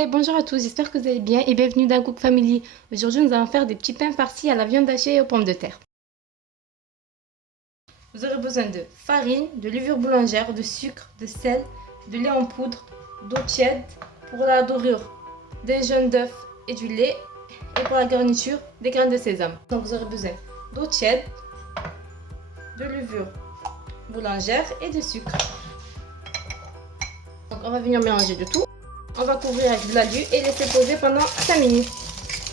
Hey, bonjour à tous, j'espère que vous allez bien et bienvenue dans Cook Family. Aujourd'hui, nous allons faire des petits pains farcis à la viande hachée et aux pommes de terre. Vous aurez besoin de farine, de levure boulangère, de sucre, de sel, de lait en poudre, d'eau tiède, pour la dorure, d'un jaune d'œuf et du lait, et pour la garniture, des graines de sésame. Donc vous aurez besoin d'eau tiède, de levure boulangère et de sucre. Donc on va venir mélanger le tout. On va couvrir avec de l'alu et laisser poser pendant 5 minutes.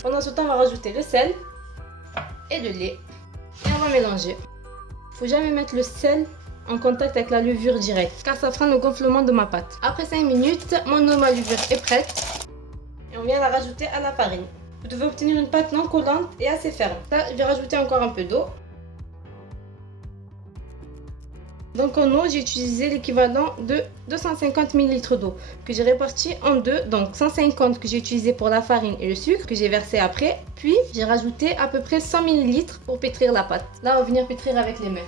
Pendant ce temps, on va rajouter le sel et le lait. Et on va mélanger. Il ne faut jamais mettre le sel en contact avec la levure directe, car ça freine le gonflement de ma pâte. Après 5 minutes, mon eau, ma levure est prête. Et on vient la rajouter à la farine. Vous devez obtenir une pâte non collante et assez ferme. Là, je vais rajouter encore un peu d'eau. Donc en eau, j'ai utilisé l'équivalent de 250 ml d'eau que j'ai réparti en deux. Donc 150 que j'ai utilisé pour la farine et le sucre que j'ai versé après. Puis j'ai rajouté à peu près 100 ml pour pétrir la pâte. Là, on va venir pétrir avec les mains.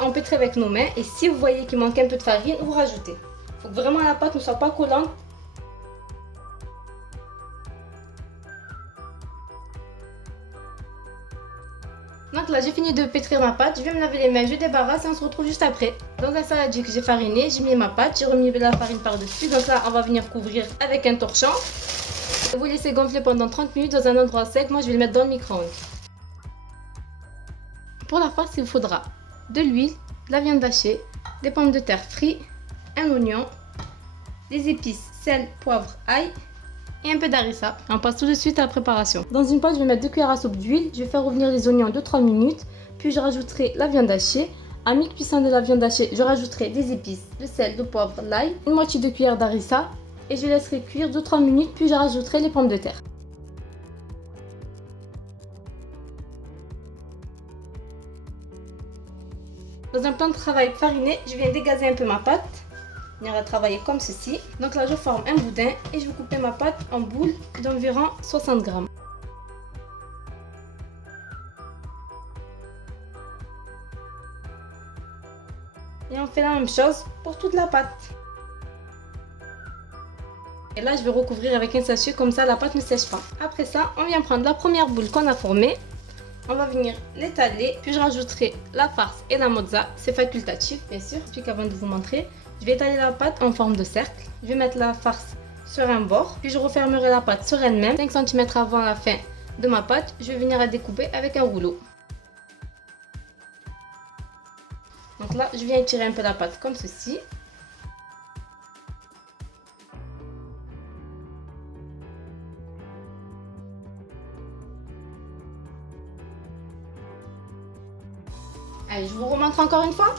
On pétrit avec nos mains et si vous voyez qu'il manque un peu de farine, vous rajoutez. Il faut que vraiment la pâte ne soit pas collante. Donc là, j'ai fini de pétrir ma pâte, je vais me laver les mains, je débarrasse et on se retrouve juste après. Dans un saladier que j'ai fariné, j'ai mis ma pâte, j'ai remis de la farine par-dessus. Donc là, on va venir couvrir avec un torchon. Vous laissez gonfler pendant 30 minutes dans un endroit sec. Moi, je vais le mettre dans le micro-ondes. Pour la farce, il vous faudra de l'huile, de la viande hachée, des pommes de terre frites, un oignon, des épices, sel, poivre, ail et un peu d'harissa. On passe tout de suite à la préparation. Dans une poêle, je vais mettre 2 cuillères à soupe d'huile. Je vais faire revenir les oignons 2-3 minutes. Puis je rajouterai la viande hachée. À mi-cuisson de la viande hachée, je rajouterai des épices, le sel, le poivre, l'ail, une moitié de cuillère d'harissa. Et je laisserai cuire 2-3 minutes. Puis je rajouterai les pommes de terre. Dans un plan de travail fariné, je viens dégazer un peu ma pâte. On va travailler comme ceci. Donc là, je forme un boudin et je vais couper ma pâte en boules d'environ 60 grammes. Et on fait la même chose pour toute la pâte. Et là, je vais recouvrir avec un sachet, comme ça la pâte ne sèche pas. Après ça, on vient prendre la première boule qu'on a formée. On va venir l'étaler, puis je rajouterai la farce et la mozza. C'est facultatif, bien sûr. Puis qu'avant de vous montrer, je vais étaler la pâte en forme de cercle. Je vais mettre la farce sur un bord, puis je refermerai la pâte sur elle-même. 5 cm avant la fin de ma pâte, je vais venir la découper avec un rouleau. Donc là, je viens étirer un peu la pâte comme ceci. Allez, je vous remontre encore une fois.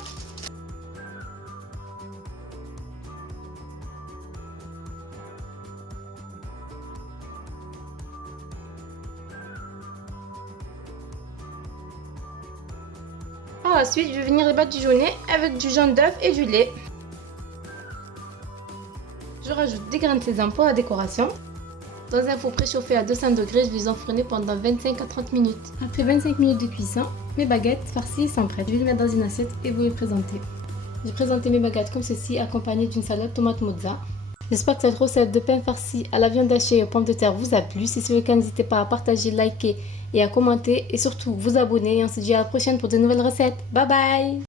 Par la suite, je vais venir les badigeonner avec du jaune d'œuf et du lait. Je rajoute des grains de sésame pour la décoration. Dans un four préchauffé à 200 degrés, je vais les enfourner pendant 25 à 30 minutes. Après 25 minutes de cuisson, mes baguettes farcies sont prêtes. Je vais les mettre dans une assiette et vous les présenter. J'ai présenté mes baguettes comme ceci, accompagnées d'une salade tomate mozza. J'espère que cette recette de pain farci à la viande hachée et aux pommes de terre vous a plu. Si c'est le cas, n'hésitez pas à partager, liker et à commenter. Et surtout, vous abonner. Et on se dit à la prochaine pour de nouvelles recettes. Bye bye!